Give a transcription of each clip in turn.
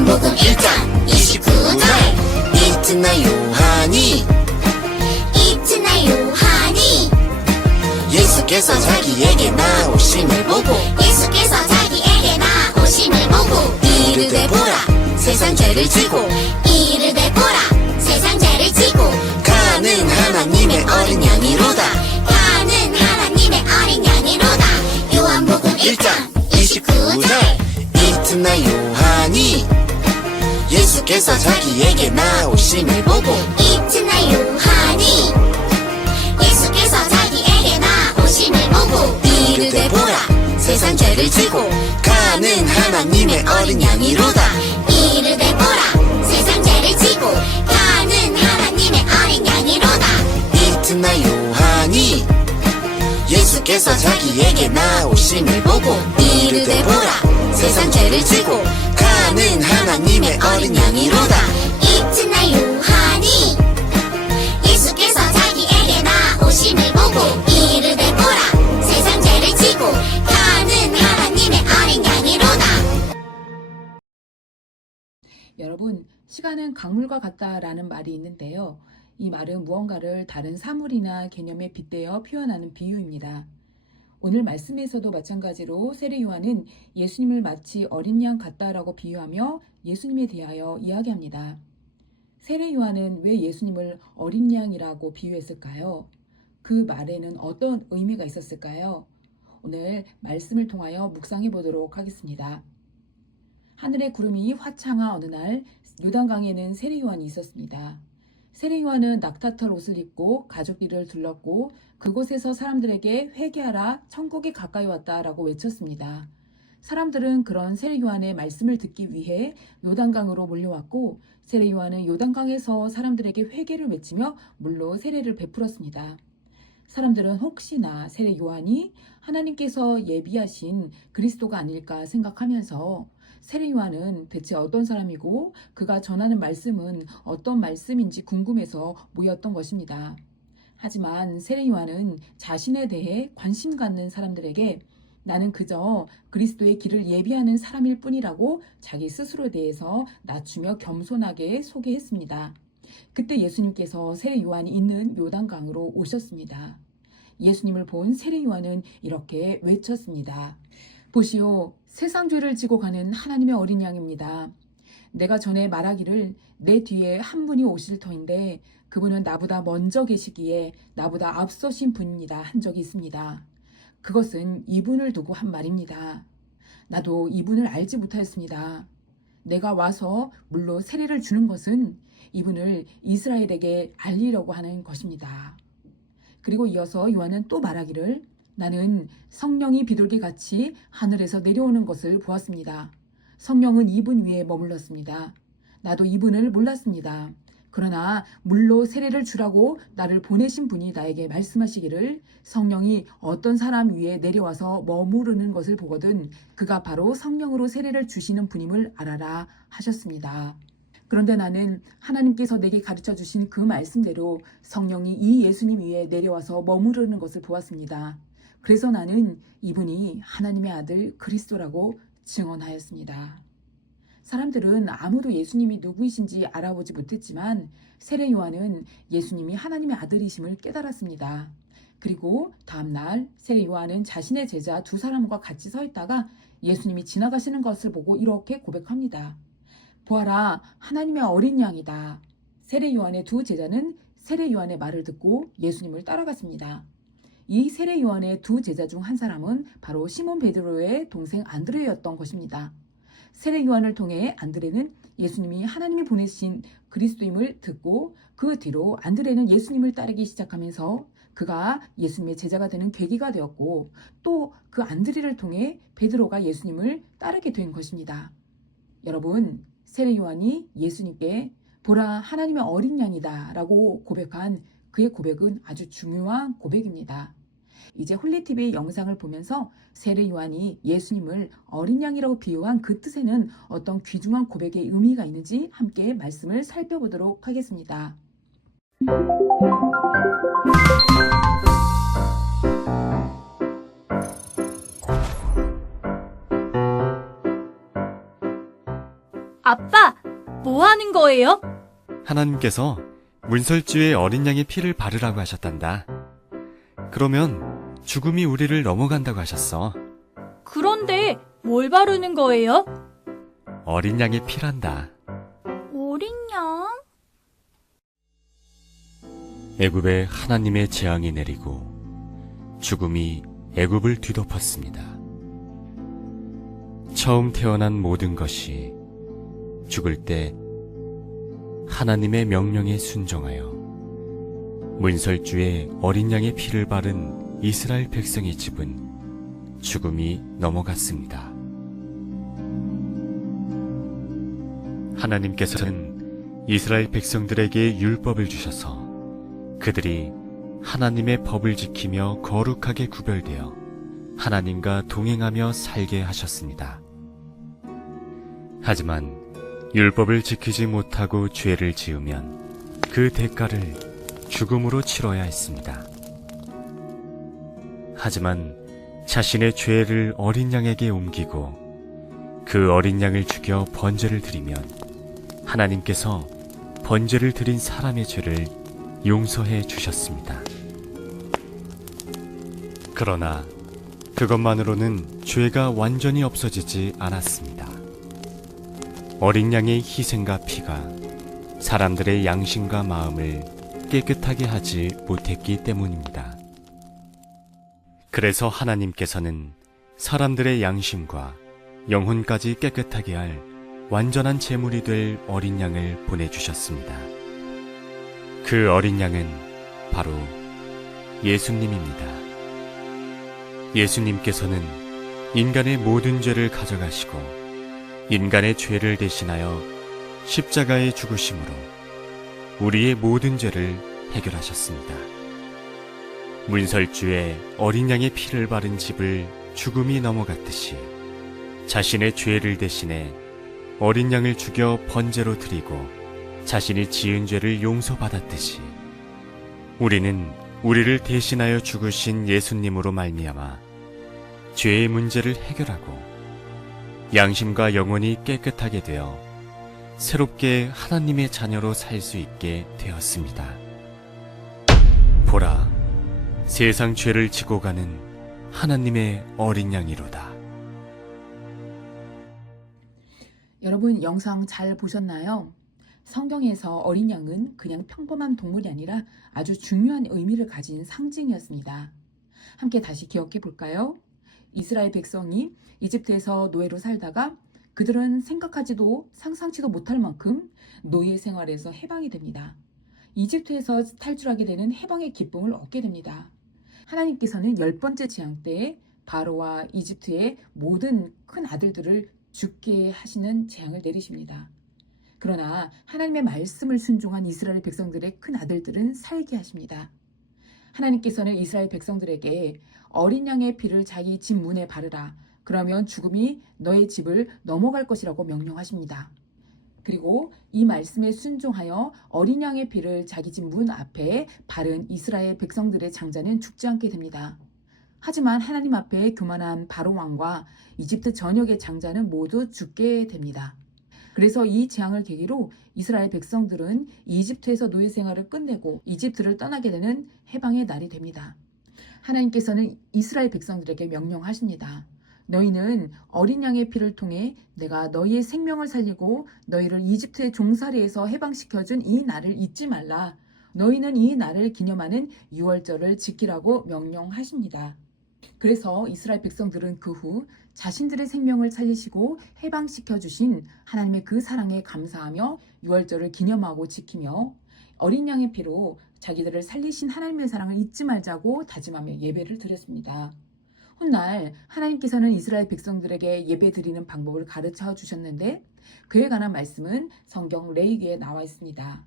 요한복음 1장 29절 이튿날 요한이 예수께서 자기에게 나오심을 보고 이르되 보라 세상 죄를 지고 가는 하나님의 어린 양이로다 요한복음 1장 29절 이튿날 요한이 예수께서 자기에게 나오심을 보고 이르되 보라 세상 죄를 지고 가는 하나님의 어린 양이로다 이튿날 요한이 예수께서 자기에게 나오심을 보고 이르되 보라 세상 죄를 지고 가는 하나님의 어린 양이로다 이튿날 요한이 예수께서 자기에게 나오심을 보고 이르되 보라 세상 죄를 지고 가는 하나님의 어린 양이로다. 여러분, 시간은 강물과 같다라는 말이 있는데요. 이 말은 무언가를 다른 사물이나 개념에 빗대어 표현하는 비유입니다. 오늘 말씀에서도 마찬가지로 세례 요한은 예수님을 마치 어린 양 같다라고 비유하며 예수님에 대하여 이야기합니다. 세례 요한은 왜 예수님을 어린 양이라고 비유했을까요? 그 말에는 어떤 의미가 있었을까요? 오늘 말씀을 통하여 묵상해 보도록 하겠습니다. 하늘의 구름이 화창한 어느 날 요단강에는 세례 요한이 있었습니다. 세례 요한은 낙타털 옷을 입고 가족들을 둘렀고 그곳에서 사람들에게 회개하라 천국이 가까이 왔다라고 외쳤습니다. 사람들은 그런 세례 요한의 말씀을 듣기 위해 요단강으로 몰려왔고 세례 요한은 요단강에서 사람들에게 회개를 외치며 물로 세례를 베풀었습니다. 사람들은 혹시나 세례 요한이 하나님께서 예비하신 그리스도가 아닐까 생각하면서 세례 요한은 대체 어떤 사람이고 그가 전하는 말씀은 어떤 말씀인지 궁금해서 모였던 것입니다. 하지만 세례 요한은 자신에 대해 관심 갖는 사람들에게 나는 그저 그리스도의 길을 예비하는 사람일 뿐이라고 자기 스스로에 대해서 낮추며 겸손하게 소개했습니다. 그때 예수님께서 세례 요한이 있는 요단강으로 오셨습니다. 예수님을 본 세례 요한은 이렇게 외쳤습니다. 보시오, 세상 죄를 지고 가는 하나님의 어린 양입니다. 내가 전에 말하기를 내 뒤에 한 분이 오실 터인데 그분은 나보다 먼저 계시기에 나보다 앞서신 분입니다 한 적이 있습니다. 그것은 이분을 두고 한 말입니다. 나도 이분을 알지 못하였습니다. 내가 와서 물로 세례를 주는 것은 이분을 이스라엘에게 알리려고 하는 것입니다. 그리고 이어서 요한은 또 말하기를 나는 성령이 비둘기같이 하늘에서 내려오는 것을 보았습니다. 성령은 이분 위에 머물렀습니다. 나도 이분을 몰랐습니다. 그러나 물로 세례를 주라고 나를 보내신 분이 나에게 말씀하시기를 성령이 어떤 사람 위에 내려와서 머무르는 것을 보거든 그가 바로 성령으로 세례를 주시는 분임을 알아라 하셨습니다. 그런데 나는 하나님께서 내게 가르쳐 주신 그 말씀대로 성령이 이 예수님 위에 내려와서 머무르는 것을 보았습니다. 그래서 나는 이분이 하나님의 아들 그리스도라고 증언하였습니다. 사람들은 아무도 예수님이 누구이신지 알아보지 못했지만 세례 요한은 예수님이 하나님의 아들이심을 깨달았습니다. 그리고 다음날 세례 요한은 자신의 제자 두 사람과 같이 서 있다가 예수님이 지나가시는 것을 보고 이렇게 고백합니다. 보아라, 하나님의 어린 양이다. 세례 요한의 두 제자는 세례 요한의 말을 듣고 예수님을 따라갔습니다. 이 세례 요한의 두 제자 중 한 사람은 바로 시몬 베드로의 동생 안드레였던 것입니다. 세례 요한을 통해 안드레는 예수님이 하나님이 보내신 그리스도임을 듣고 그 뒤로 안드레는 예수님을 따르기 시작하면서 그가 예수님의 제자가 되는 계기가 되었고 또 그 안드레를 통해 베드로가 예수님을 따르게 된 것입니다. 여러분, 세례 요한이 예수님께 보라 하나님의 어린 양이다 라고 고백한 그의 고백은 아주 중요한 고백입니다. 이제 홀리TV 영상을 보면서 세례 요한이 예수님을 어린 양이라고 비유한 그 뜻에는 어떤 귀중한 고백의 의미가 있는지 함께 말씀을 살펴보도록 하겠습니다. 아빠, 뭐 하는 거예요? 하나님께서 문설주에 어린 양의 피를 바르라고 하셨단다. 그러면 죽음이 우리를 넘어간다고 하셨어. 그런데 뭘 바르는 거예요? 어린 양의 피란다. 어린 양? 애굽에 하나님의 재앙이 내리고 죽음이 애굽을 뒤덮었습니다. 처음 태어난 모든 것이 죽을 때 하나님의 명령에 순종하여 문설주에 어린 양의 피를 바른 이스라엘 백성의 집은 죽음이 넘어갔습니다. 하나님께서는 이스라엘 백성들에게 율법을 주셔서 그들이 하나님의 법을 지키며 거룩하게 구별되어 하나님과 동행하며 살게 하셨습니다. 하지만 율법을 지키지 못하고 죄를 지으면 그 대가를 죽음으로 치러야 했습니다. 하지만 자신의 죄를 어린 양에게 옮기고 그 어린 양을 죽여 번제를 드리면 하나님께서 번제를 드린 사람의 죄를 용서해 주셨습니다. 그러나 그것만으로는 죄가 완전히 없어지지 않았습니다. 어린 양의 희생과 피가 사람들의 양심과 마음을 깨끗하게 하지 못했기 때문입니다. 그래서 하나님께서는 사람들의 양심과 영혼까지 깨끗하게 할 완전한 제물이 될 어린 양을 보내주셨습니다. 그 어린 양은 바로 예수님입니다. 예수님께서는 인간의 모든 죄를 가져가시고 인간의 죄를 대신하여 십자가에 죽으심으로 우리의 모든 죄를 해결하셨습니다. 문설주에 어린 양의 피를 바른 집을 죽음이 넘어갔듯이 자신의 죄를 대신해 어린 양을 죽여 번제로 드리고 자신이 지은 죄를 용서받았듯이 우리는 우리를 대신하여 죽으신 예수님으로 말미암아 죄의 문제를 해결하고 양심과 영혼이 깨끗하게 되어 새롭게 하나님의 자녀로 살 수 있게 되었습니다. 보라, 세상 죄를 지고 가는 하나님의 어린 양이로다. 여러분 영상 잘 보셨나요? 성경에서 어린 양은 그냥 평범한 동물이 아니라 아주 중요한 의미를 가진 상징이었습니다. 함께 다시 기억해 볼까요? 이스라엘 백성이 이집트에서 노예로 살다가 그들은 생각하지도 상상치도 못할 만큼 노예 생활에서 해방이 됩니다. 이집트에서 탈출하게 되는 해방의 기쁨을 얻게 됩니다. 하나님께서는 10번째 재앙 때에 바로와 이집트의 모든 큰 아들들을 죽게 하시는 재앙을 내리십니다. 그러나 하나님의 말씀을 순종한 이스라엘 백성들의 큰 아들들은 살게 하십니다. 하나님께서는 이스라엘 백성들에게 어린 양의 피를 자기 집 문에 바르라. 그러면 죽음이 너의 집을 넘어갈 것이라고 명령하십니다. 그리고 이 말씀에 순종하여 어린 양의 피를 자기 집 문 앞에 바른 이스라엘 백성들의 장자는 죽지 않게 됩니다. 하지만 하나님 앞에 교만한 바로 왕과 이집트 전역의 장자는 모두 죽게 됩니다. 그래서 이 재앙을 계기로 이스라엘 백성들은 이집트에서 노예 생활을 끝내고 이집트를 떠나게 되는 해방의 날이 됩니다. 하나님께서는 이스라엘 백성들에게 명령하십니다. 너희는 어린 양의 피를 통해 내가 너희의 생명을 살리고 너희를 이집트의 종살이에서 해방시켜준 이 날을 잊지 말라. 너희는 이 날을 기념하는 유월절을 지키라고 명령하십니다. 그래서 이스라엘 백성들은 그 후 자신들의 생명을 살리시고 해방시켜 주신 하나님의 그 사랑에 감사하며 유월절을 기념하고 지키며 어린 양의 피로 자기들을 살리신 하나님의 사랑을 잊지 말자고 다짐하며 예배를 드렸습니다. 훗날 하나님께서는 이스라엘 백성들에게 예배 드리는 방법을 가르쳐 주셨는데 그에 관한 말씀은 성경 레위기에 나와 있습니다.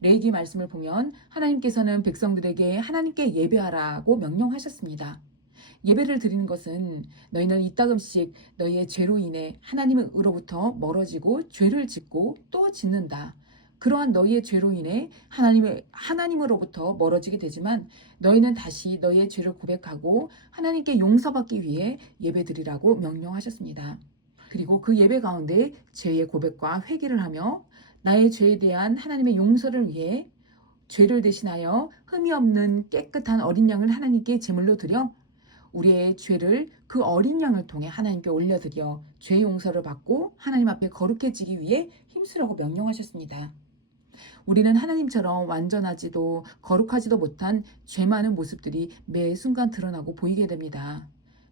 레위기 말씀을 보면 하나님께서는 백성들에게 하나님께 예배하라고 명령하셨습니다. 예배를 드리는 것은 너희는 이따금씩 너희의 죄로 인해 하나님으로부터 멀어지고 죄를 짓고 또 짓는다. 그러한 너희의 죄로 인해 하나님으로부터 멀어지게 되지만 너희는 다시 너희의 죄를 고백하고 하나님께 용서받기 위해 예배드리라고 명령하셨습니다. 그리고 그 예배 가운데 죄의 고백과 회개를 하며 나의 죄에 대한 하나님의 용서를 위해 죄를 대신하여 흠이 없는 깨끗한 어린 양을 하나님께 제물로 드려 우리의 죄를 그 어린 양을 통해 하나님께 올려드려 죄 용서를 받고 하나님 앞에 거룩해지기 위해 힘쓰라고 명령하셨습니다. 우리는 하나님처럼 완전하지도 거룩하지도 못한 죄 많은 모습들이 매 순간 드러나고 보이게 됩니다.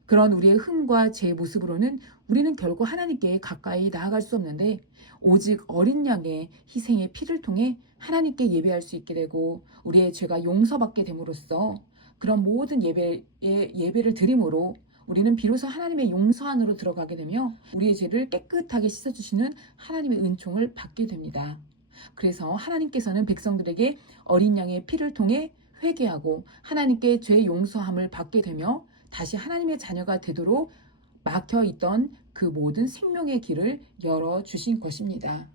그런 우리의 흠과 죄의 모습으로는 우리는 결국 하나님께 가까이 나아갈 수 없는데 오직 어린 양의 희생의 피를 통해 하나님께 예배할 수 있게 되고 우리의 죄가 용서받게 됨으로써 그런 모든 예배를 드림으로 우리는 비로소 하나님의 용서 안으로 들어가게 되며 우리의 죄를 깨끗하게 씻어주시는 하나님의 은총을 받게 됩니다. 그래서 하나님께서는 백성들에게 어린 양의 피를 통해 회개하고 하나님께 죄 용서함을 받게 되며 다시 하나님의 자녀가 되도록 막혀있던 그 모든 생명의 길을 열어주신 것입니다.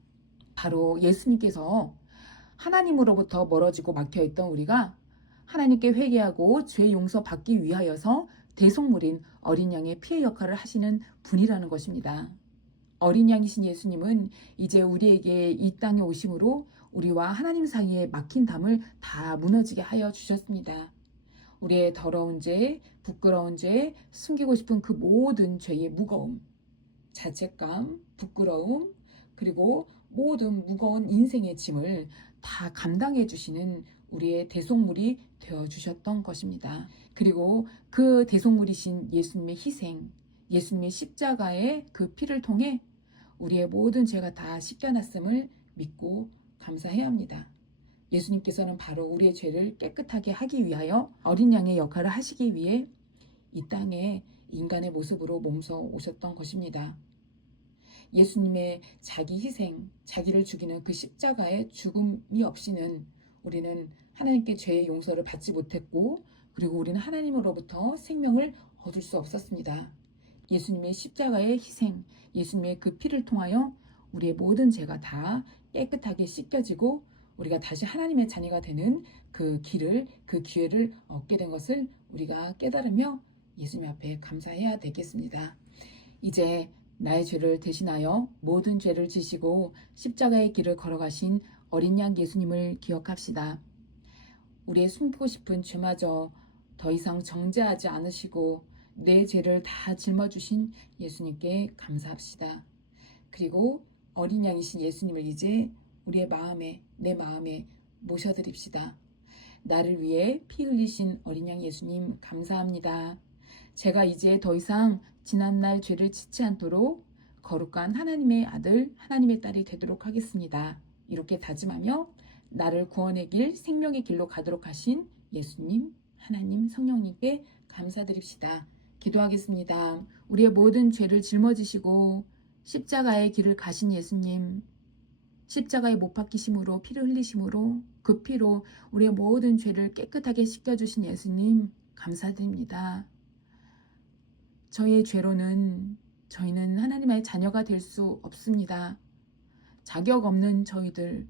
바로 예수님께서 하나님으로부터 멀어지고 막혀있던 우리가 하나님께 회개하고 죄 용서 받기 위하여서 대속물인 어린 양의 피의 역할을 하시는 분이라는 것입니다. 어린 양이신 예수님은 이제 우리에게 이 땅에 오심으로 우리와 하나님 사이에 막힌 담을 다 무너지게 하여 주셨습니다. 우리의 더러운 죄, 부끄러운 죄, 숨기고 싶은 그 모든 죄의 무거움, 자책감, 부끄러움, 그리고 모든 무거운 인생의 짐을 다 감당해 주시는 우리의 대속물이 되어주셨던 것입니다. 그리고 그 대속물이신 예수님의 희생, 예수님의 십자가의 그 피를 통해 우리의 모든 죄가 다 씻겨났음을 믿고 감사해야 합니다. 예수님께서는 바로 우리의 죄를 깨끗하게 하기 위하여 어린 양의 역할을 하시기 위해 이 땅에 인간의 모습으로 몸서 오셨던 것입니다. 예수님의 자기 희생, 자기를 죽이는 그 십자가의 죽음이 없이는 우리는 하나님께 죄의 용서를 받지 못했고 그리고 우리는 하나님으로부터 생명을 얻을 수 없었습니다. 예수님의 십자가의 희생, 예수님의 그 피를 통하여 우리의 모든 죄가 다 깨끗하게 씻겨지고 우리가 다시 하나님의 자녀가 되는 그 길을, 그 기회를 얻게 된 것을 우리가 깨달으며 예수님 앞에 감사해야 되겠습니다. 이제 나의 죄를 대신하여 모든 죄를 지시고 십자가의 길을 걸어가신 어린 양 예수님을 기억합시다. 우리의 숨기고 싶은 죄마저 더 이상 정죄하지 않으시고 내 죄를 다 짊어주신 예수님께 감사합시다. 그리고 어린 양이신 예수님을 이제 우리의 마음에, 내 마음에 모셔드립시다. 나를 위해 피 흘리신 어린 양 예수님 감사합니다. 제가 이제 더 이상 지난날 죄를 짓지 않도록 거룩한 하나님의 아들, 하나님의 딸이 되도록 하겠습니다. 이렇게 다짐하며 나를 구원의 길, 생명의 길로 가도록 하신 예수님, 하나님, 성령님께 감사드립시다. 기도하겠습니다. 우리의 모든 죄를 짊어지시고 십자가의 길을 가신 예수님, 십자가에 못 박히심으로 피를 흘리심으로 그 피로 우리의 모든 죄를 깨끗하게 씻겨주신 예수님 감사드립니다. 저희의 죄로는 저희는 하나님의 자녀가 될 수 없습니다. 자격 없는 저희들,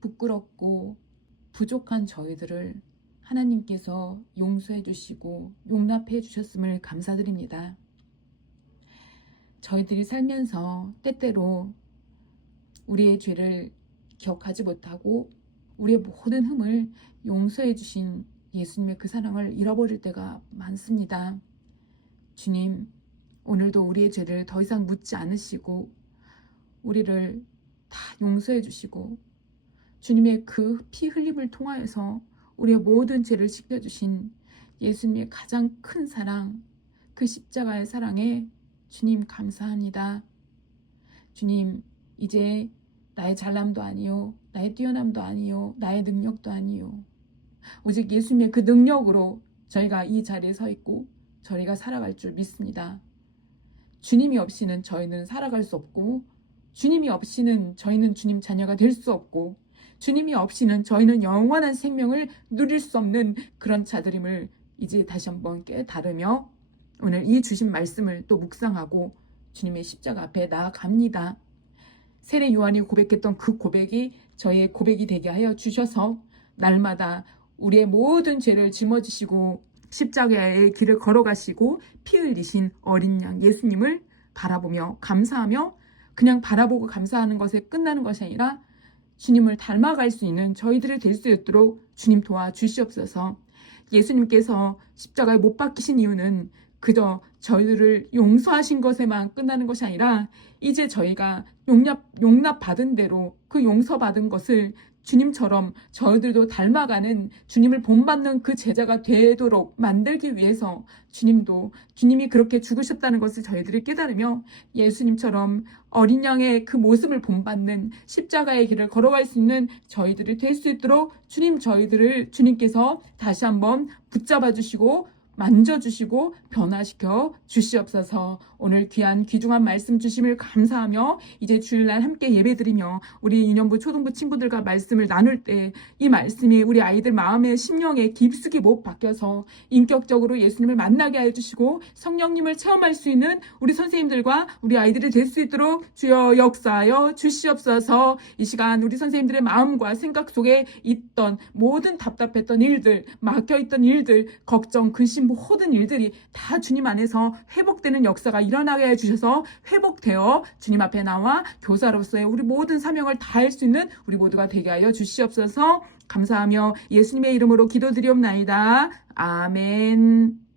부끄럽고 부족한 저희들을 하나님께서 용서해 주시고 용납해 주셨음을 감사드립니다. 저희들이 살면서 때때로 우리의 죄를 기억하지 못하고 우리의 모든 흠을 용서해 주신 예수님의 그 사랑을 잃어버릴 때가 많습니다. 주님, 오늘도 우리의 죄를 더 이상 묻지 않으시고 우리를 다 용서해 주시고 주님의 그 피 흘림을 통하여서 우리의 모든 죄를 씻겨주신 예수님의 가장 큰 사랑, 그 십자가의 사랑에 주님 감사합니다. 주님, 이제 나의 잘남도 아니요, 나의 뛰어남도 아니요, 나의 능력도 아니요, 오직 예수님의 그 능력으로 저희가 이 자리에 서 있고 저희가 살아갈 줄 믿습니다. 주님이 없이는 저희는 살아갈 수 없고 주님이 없이는 저희는 주님 자녀가 될 수 없고 주님이 없이는 저희는 영원한 생명을 누릴 수 없는 그런 자들임을 이제 다시 한번 깨달으며 오늘 이 주신 말씀을 또 묵상하고 주님의 십자가 앞에 나아갑니다. 세례 요한이 고백했던 그 고백이 저의 고백이 되게 하여 주셔서 날마다 우리의 모든 죄를 짊어지시고 십자가의 길을 걸어가시고 피 흘리신 어린 양 예수님을 바라보며 감사하며 그냥 바라보고 감사하는 것에 끝나는 것이 아니라 주님을 닮아갈 수 있는 저희들이 될 수 있도록 주님 도와주시옵소서. 예수님께서 십자가에 못 박히신 이유는 그저 저희들을 용서하신 것에만 끝나는 것이 아니라 이제 저희가 용납받은 대로 그 용서받은 것을 주님처럼 저희들도 닮아가는 주님을 본받는 그 제자가 되도록 만들기 위해서 주님이 그렇게 죽으셨다는 것을 저희들이 깨달으며 예수님처럼 어린 양의 그 모습을 본받는 십자가의 길을 걸어갈 수 있는 저희들이 될 수 있도록 주님께서 다시 한번 붙잡아 주시고 만져주시고 변화시켜 주시옵소서. 오늘 귀중한 말씀 주심을 감사하며 이제 주일날 함께 예배드리며 우리 유년부 초등부 친구들과 말씀을 나눌 때 이 말씀이 우리 아이들 마음에 심령에 깊숙이 못 박혀서 인격적으로 예수님을 만나게 해주시고 성령님을 체험할 수 있는 우리 선생님들과 우리 아이들이 될 수 있도록 주여 역사하여 주시옵소서. 이 시간 우리 선생님들의 마음과 생각 속에 있던 모든 답답했던 일들, 막혀있던 일들, 걱정, 근심 모든 일들이 다 주님 안에서 회복되는 역사가 일어나게 해주셔서 회복되어 주님 앞에 나와 교사로서의 우리 모든 사명을 다할 수 있는 우리 모두가 되게 하여 주시옵소서. 감사하며 예수님의 이름으로 기도드리옵나이다. 아멘.